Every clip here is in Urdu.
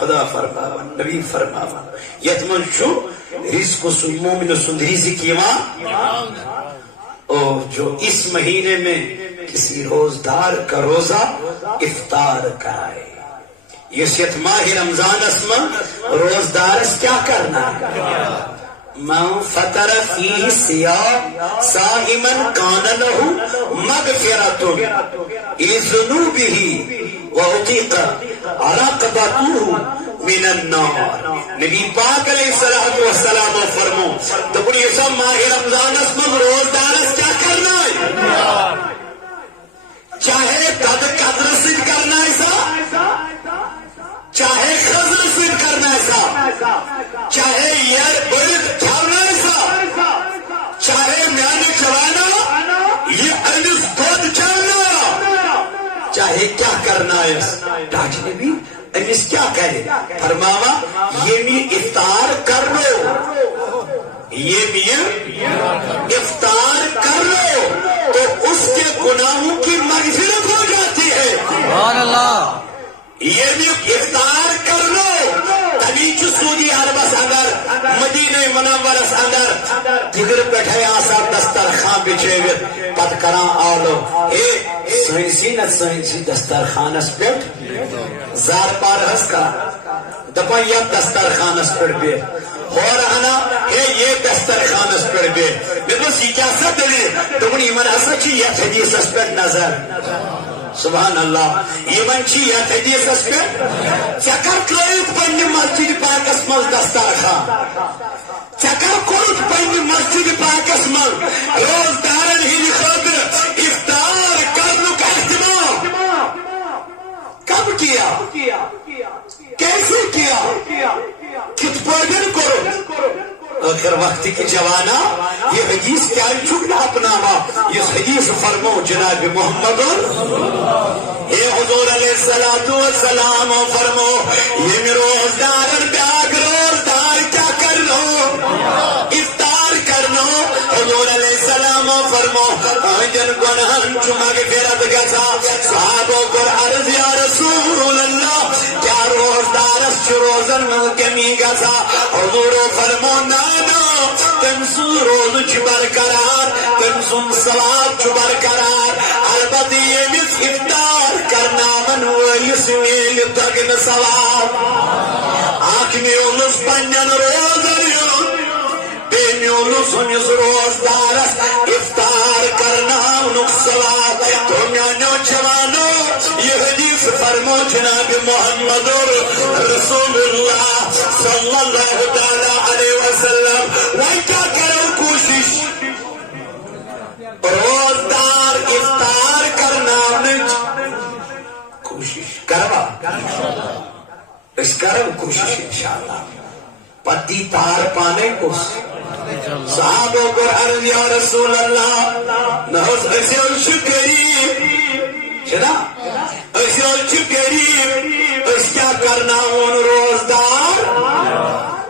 خدا فرماوا نبی فرماوا یتمن شو رزق سن مومن سن رزق ایمان اور جو اس مہینے میں کسی روزدار کا روزہ افطار کرائے یہ ماہ رمضان اسما روزدار کیا کرنا ہے من فطر فیہ صیام صائما کان لہ مغفرۃ لذنوبہ وعتق رقبتہ من النار نبی پاک علیہ الصلوۃ والسلام فرمو تو بڑی سب ماہ رمضان اسما روزدار کیا کرنا ہے چاہے قدر سے کرنا ہے سا چاہے خزر سے کرنا ہے سا چاہے یار بڑھ چھاونا ہے سا چاہے میانے چلانا یہ انس خود چلنا چاہے کیا کرنا ہے ڈاکٹر نے بھی انس کیا کہے فرماوا یہ بھی افطار کر لو یہ بھی افطار کر لو تو اس کے گناہوں کی مغفرت ہو جاتی ہے سبحان اللہ یہ بھی افطار کر لو تبھی سعودی عربس اندر مدینہ منورس اندر جگر بیٹھے آسا دسترخوان بچھے پت کران آلو اے سائنسی نہ سائنسی دسترخوانس پیٹ زار پار ہس کا دپا یا دسترخوانس پیٹ بیٹ اور انا اے یہ دسترخوانس پیٹ بیٹ میں بس یہ کیا سا دلی تمہیں من ایسا چی یا حدیث اس پیٹ نظر سبحان اللہ یہ منچی یا حدیث اس پیٹ چکر کلویت پنی مسجد پاکس مز دسترخوان چکر کلویت پنی مسجد پاکس مز روزدارن ہی خاطر افطار کرنے کا اہتمام کب کیا کیسے کیا کت پوجن کرو آخر وقت کی جوانا یہ حدیث کیا چھکنا اپنا یہ حدیث فرمو جناب محمد اے حضور علیہ السلام فرمو یہ روزدار بیاگ روزدار کیا کرنو افطار کرنو حضور علیہ السلام فرمو جن گناہن چمک فیرت گسا صحابوں کو عرض یا رسول اللہ کیا روزدار اس روزن میں کمی گسا حضور فرمو نانا تم سن روز چھ برقرار تم سن صلات چھ برقرار البتہ یہ مس افطار کرنا من ویس میل تگن ثواب آنکھ میولس پنن روزریون بے میولس ہنس روزدارس افطار کرنا انک ثواب تو میانو جوانو یہ حدیث فرمو جناب محمد رسول اللہ صلی اللہ تعالی علیہ وسلم وہی کیا کرو کوشش روزدار افطار کرنا کوشش کروا اس کرو کوشش انشاءاللہ پتی تار پانے کو صحابوں کو عرض یا رسول اللہ نحوز ایسے شکریب چنا ایسے شکریب اس کیا کرنا ان روزدار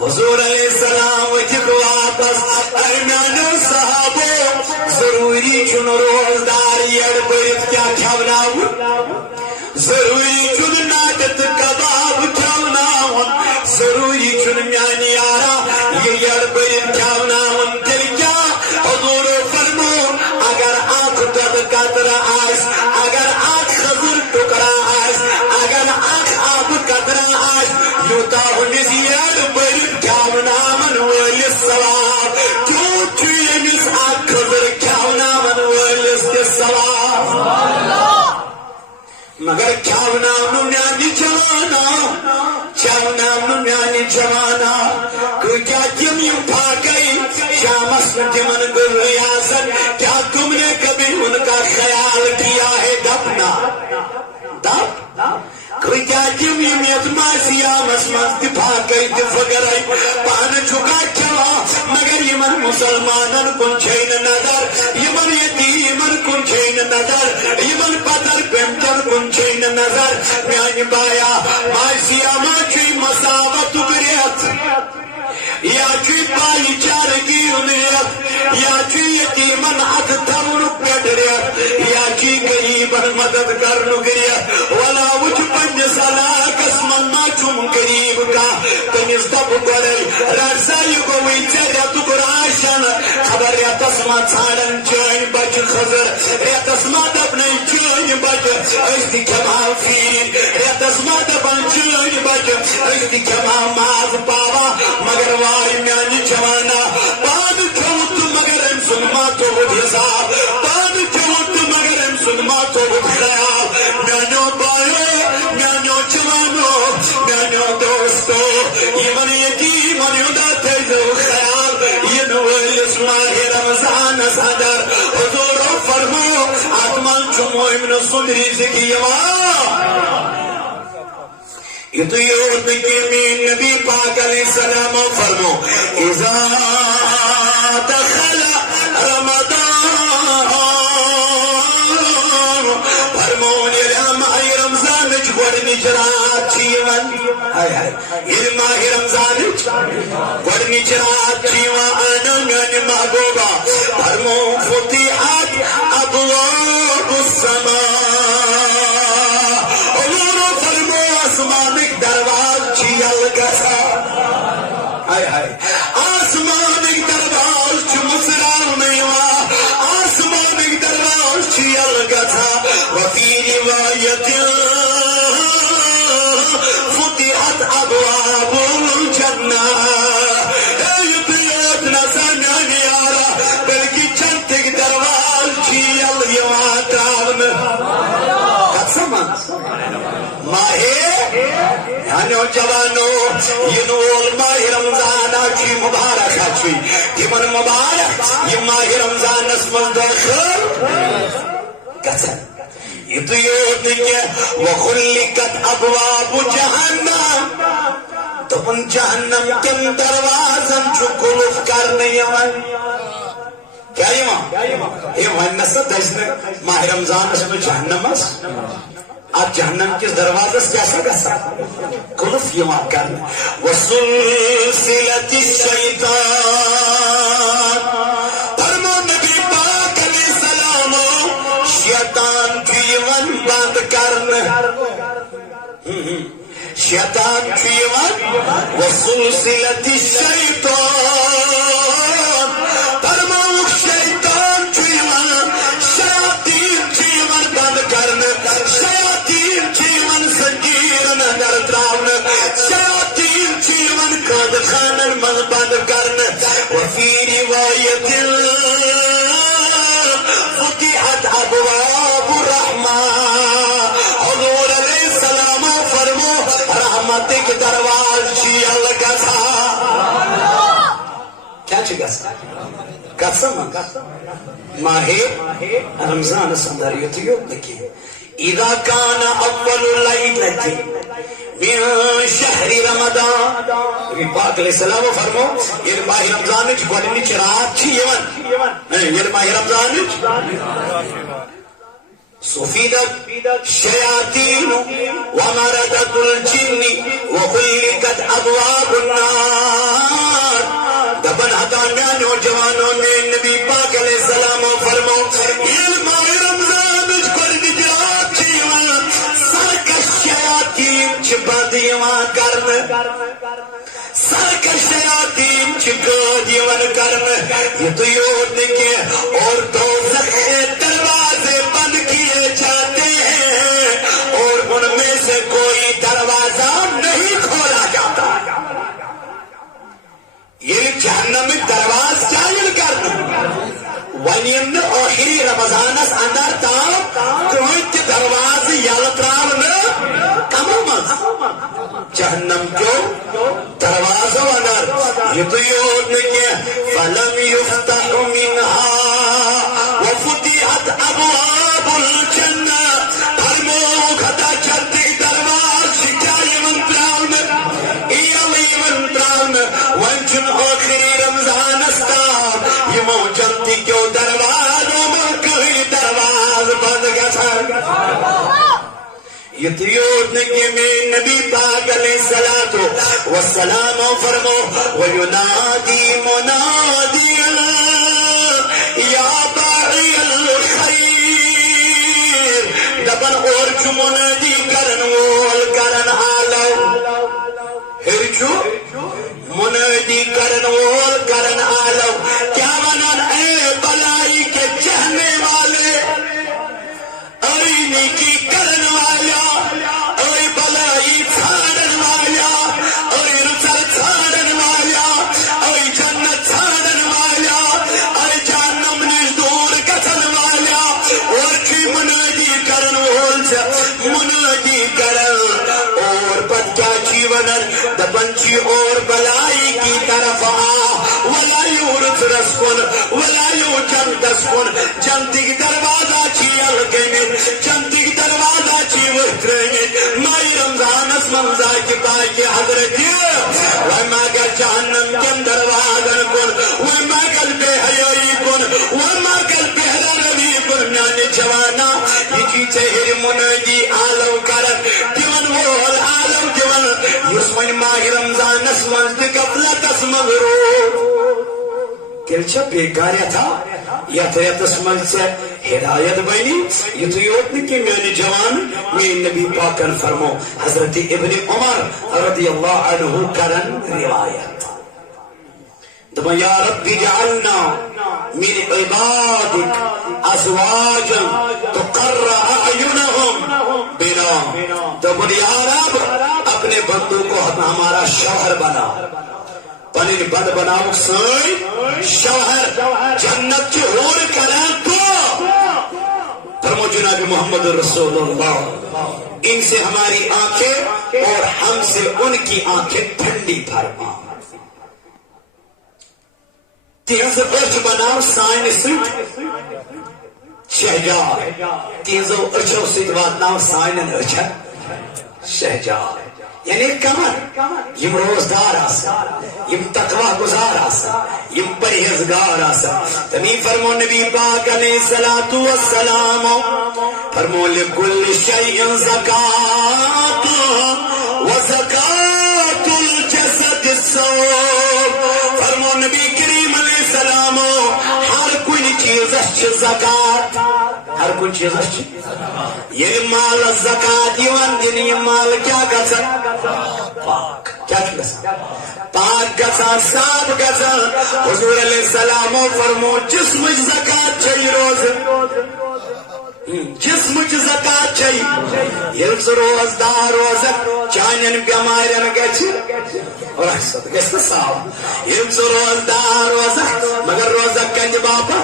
حضور علیہ السلام وجب واپس ارمیانو صحابو ضروری چن روزدار یڑ برد کیا کھوناون ضروری چن نادت کباب کھوناون ضروری چن میانی آرا یہ یڑ برد کھوناون دل کیا حضور فرمو اگر آنکھ دد قدر آس اگر آنکھ خضر ٹکرا آس اگر آنکھ آب قدر آس یوتا ہنس یڑ برد کھوناون ویلس ثواب کیوں چیمس آنکھ خضر کھوناون ویلس کے ثواب مگر کھوناون میانی جوانا کوئی کیا تم یوں پھا گئی شامس میں تمن گر ریاست کیا تم نے کبھی ان کا خیال کیا ہے دپنا دپ کوئی کیا تم یم یتما سیامس مز دفاع گئی دفگرائی پان چکا چوا مگر یمن مسلمانن کن چھین نظر یمن یتیمن کن چھین نظر یمن پتر پمتر کن چھین نظر میان بایا مائی سیاما چوی مساوت گریت یا چوی بائی چارگی انیت یا چوی یتیمن عد تمنک گڑریت یا چوی غریبن مدد کرنو گریت ولا وچ پنج سلا قسم ما چم گریت بچ اشتی کما فیر ریتس مد بنچن بچ اشتی کما ماز پاوا مگر وائی میانی جوانا پان کھوت مگر ام سنما تو بود حساب پان کھوت مگر ام سنما تو بود خیال میانو بایو میانو جوانو میانو دوستو ایمان یتیم انیودا تیزو خیال ینو اسماء رمضان صدر حضور فرمو آتمان چمو امن سندری زکی یتیوت کی نبی پاک علیہ السلام فرمو اذا دخل رمضان فرمو ماہ رمضان گوڑنی جرات چیون یہ ماہ رمضان گوڑنی جرات چیون آنگن محبوبہ فرمو فتحت ابواب السماء آسمانک درواز چیل گسا آسمانک درواز چو مسرال میوا آسمانک درواز چیل گسا وفی روایت فتحت ابواب الجنہ اے پیوت نسانان یارا بلکی چنتک درواز چیل یوا تاون قسمان ماہے یعنی جوانو ینول ماہ رمضان آچی مبارک آچی تیمن مبارک یہ ماہ رمضان اسمن داخل قسم یہ تو یہ دنیا وخلقت ابواب جہنم تو ان جہنم کن دروازن چو کلوف کرنے یوان کیا یہ وہاں نصد ہے ماہ رمضان اسمن جہنم اس آپ جہنم کے دروازے سے کیسا کسا کلف یوان کرنا وسلسلت الشیطان فرمو نبی پاک علیہ السلام شیطان چیون بند کرنا شیطان چیون وسلسلت الشیطان فرمو شیطان چیون شیاطین چیون بند کرنا شیاطین چیون زنجیرن اندر دراؤن شیاطین چیون قد خانن من بند کرن وفی روایت فتحت ابواب الرحمہ حضور علیہ السلام فرمو رحمت کے درواز چیل گسا کیا چی گسا قسم ماہ رمضان سندریت یوب لکی اذا كان اول ليلة من شهر رمضان نبی پاک علیہ السلام فرمو یہ ماہ رمضان کی گوڑنی چرات چی یون یہ ماہ رمضان صفیدت شیاطین ومردت الجن وخلقت ابواب النار دبن حدانیاں نوجوانوں نے نبی پاک علیہ السلام فرمو یہ ماہ رمضان کی گوڑنی چرات چی یون سرکش شیاطین چباد یوان کرن سرکش شیاطین چباد یوان کرن یہ تو یود نکے اور دوزخ دروازے بند کیے جاتے ہیں اور ان میں سے کوئی دروازہ نہیں کھولا جاتا یہ جہنم دروازہ چاہیل کرنا ونیم نے آخری رمضان اس اندر تاب کوئی دروازے یلتراو نے کمامت جہنم جو دروازہ اندر یہ تو یود نکے فلم یفتح منها وفتحت ابواب الجنہ فرمو خطا چلتے درواز شکائی منتراون ایمان وانچن آخری رمضان استا یہ موجودی کیوں دروازوں میں کوئی دروازہ بند گسا یہ تیود نکی میں نبی پاک علیہ السلام فرمو وینادی منادی یا باعی الخیر دبن اور چو منادی کرن وول کرن آلو ہرچو منادی کرن وول کرن آلو کیا ونن اے بلائی کے چہنے والے ارینی ونن دبنچی اور بلائی کی طرف آ ولا یورث رسکن ولا یوجم دسکن جنتی دروازہ چی الگمن جنتی دروازہ چی وحترمن مائی رمضان اس منزا کی بائی حضرت وما کا جہنم کم دروازن کن وما کل بے حیائی کن وما کل بہرا روی کن میانی جوانا یہ چیزے ہر منادی عالم کرن دیون وول عالم دیون یسمن ماہ رمضان اس منزد قبلت اس مغرور کلچہ بیگاریا تھا یا تریت اس منز سے ہدایت بینی یہ تو یوت نہیں کہ میانی جوان میں نبی پاکن فرمو حضرت ابن عمر رضی اللہ عنہ کرن روایت دبا یا ربی جعلنا من عبادک ازواجا تقر اعینہم بنا دبا یا رب اپنے بندوں کو ہمارا شوہر بنا پنین بند بناؤ سوئی شوہر جنت کی حور کریں تو فرمو جناب محمد رسول اللہ ان سے ہماری آنکھیں اور ہم سے ان کی آنکھیں ٹھنڈی فرما تیز ارچ بناو سائن سٹ شہجار تیزو ارچو سٹ واتناو سائن ارچ شہجار یعنی کمر یم روزدار آسا یم تقوی گزار آسا یم پرہیزگار آسا تمی فرمو نبی پاک علیہ السلام فرمو لکل شیء زکاة وزکاة الجسد الصوم فرمو نبی کریم علیہ السلام ہر کوئی چیز اچھ زکاة ہر کوئی چیز اچھ یہ مال زکاة یوان دن یہ مال کیا گزر پاک کیا گزر پاک گزر صاف گزر حضور علیہ السلام فرمو جسم زکاة چاہی روز جسم زکاة چاہی یلس روزدار روزک چانین بیمارین گچی اور احسد گسن صاحب یلس روزدار روزک مگر روزک کنج باپا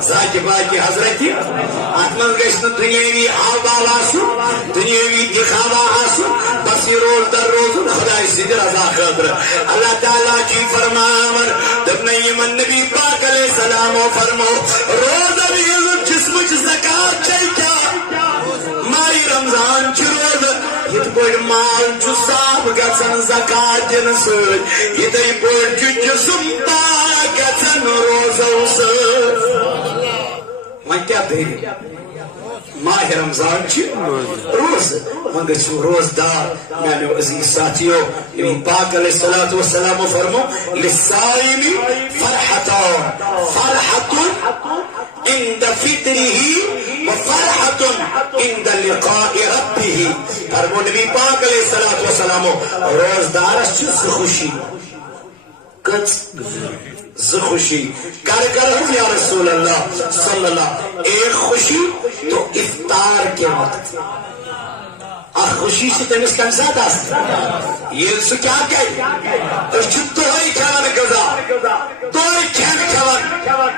زاکی باکی حضرتی آتمن گشن دنیاوی آبال آسو دنیاوی دخاوا آسو بسی روز در روز خدای سید رضا خبر اللہ تعالیٰ کی فرماور دبنی من نبی پاک علیہ السلام فرمو روز ابھی جسم زکاة چاہی کیا مائی رمضان چی روز یہ بڑ مال چو صاحب گسن زکاة جنس یہ بڑ چو جسم پاک گسن روزو سر میں کیا دیر ماہ رمضان چی روز مگر چو روزدار میں نے عزیز ساتھیو نبی پاک علیہ السلام فرمو للصائم فرحتان فرحت عند فطره وفرحة عند لقاء ربه فرمو نبی پاک علیہ السلام روزدار چیز خوشی کچھ خوشی کر ہوں یا رسول اللہ صلی اللہ ایک خوشی تو افطار کے وقت خوشی سے تمہیں کمزاد آستا یہ سو کیا کہی تو ہی کھوان گزا تو ہی کھوان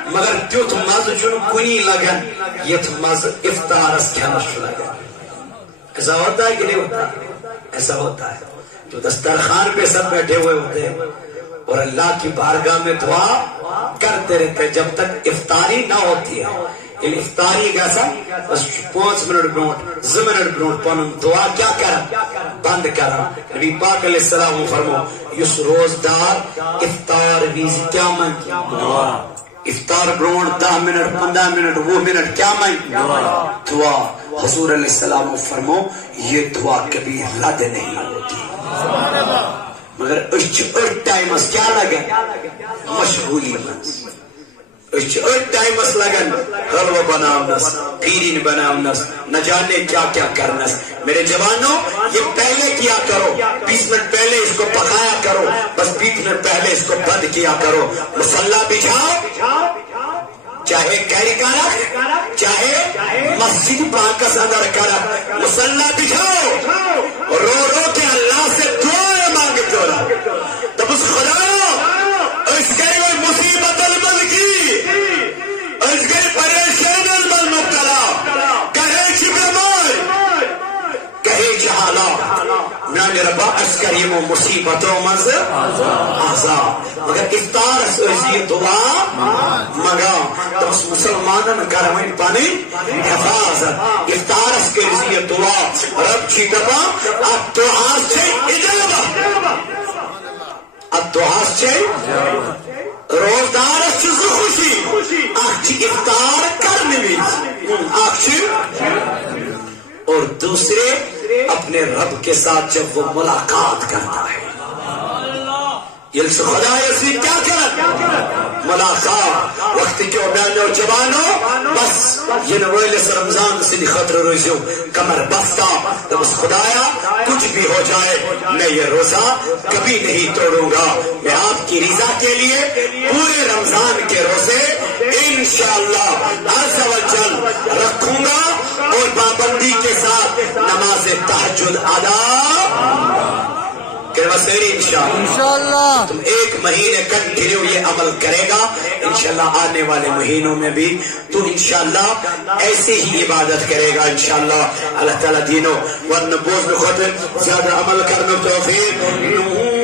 مگر تیوت مز جن کنی لگن یہ مز افطارس کھنش لگن ایسا ہوتا ہے کہ نہیں ہوتا ایسا ہوتا ہے تو دسترخوان پہ سب بیٹھے ہوئے ہوتے ہیں اور اللہ کی بارگاہ میں دعا کرتے رہتے جب تک افطاری نہ ہوتی ہے یہ افطاری گیسا بس 5 منٹ برونٹ 2 منٹ برونٹ پانن دعا کیا کرم بند کرم نبی پاک علیہ السلام فرمو یس روزدار افطار ویز کیا من افطار برونٹ 10 منٹ 15 منٹ وہ منٹ کیا من دعا حضور علیہ السلام فرمو یہ دعا کبھی رد نہیں ہوتی مگر اچھ ٹائمس کیا لگن مشغولی منز اچھ ٹائمس لگن حلوہ بناونس پیرین بناونس نہ جانے کیا کیا کرنس میرے جوانوں یہ پہلے کیا کرو 20 منٹ پہلے اس کو پکایا کرو بس 20 منٹ پہلے اس کو بند کیا کرو مصلی بچھاؤ چاہے گھر کرا چاہے مسجد پاکس اندر کرا مصلی بچھاؤ رو رو کے اللہ سے دعائیں مانگتے ہو تب اس خدا اس گئی وہ مصیبت المل کی اس گئی پریشان المل مبتلا کہے چھ بیمار کہے چھ حالات میان ربا اسکر یمو مصیبتوں مز عذاب مگر افطار اس ازی دعا مگا تو مسلمانن کرمین پانی حفاظت افطار اس کے ازی دعا رب چی دبا الدعا سے اجابہ الدعا سے روزدار اس چیز خوشی آخچی افطار کرنے میں آخچی اور دوسرے اپنے رب کے ساتھ جب وہ ملاقات کرتا ہے یہ خدا یسی کیا کرت ملاقات وقت جو میں نوجوانوں بس یہ نویلس رمضان سے خطر روزیوں کمر بستہ تو بس خدایا کچھ بھی ہو جائے میں یہ روزہ کبھی نہیں توڑوں گا میں آپ کی رضا کے لیے پورے رمضان کے روزے انشاءاللہ عز و جل رکھوں گا اور پابندی کے ساتھ نماز تہجد ادا انشاءاللہ تم ایک مہینے کنٹینیو یہ عمل کرے گا انشاءاللہ آنے والے مہینوں میں بھی تو انشاءاللہ ایسے ہی عبادت کرے گا انشاءاللہ اللہ تعالیٰ دینوں ورنبوز میں خود زیادہ عمل کرنے توفیق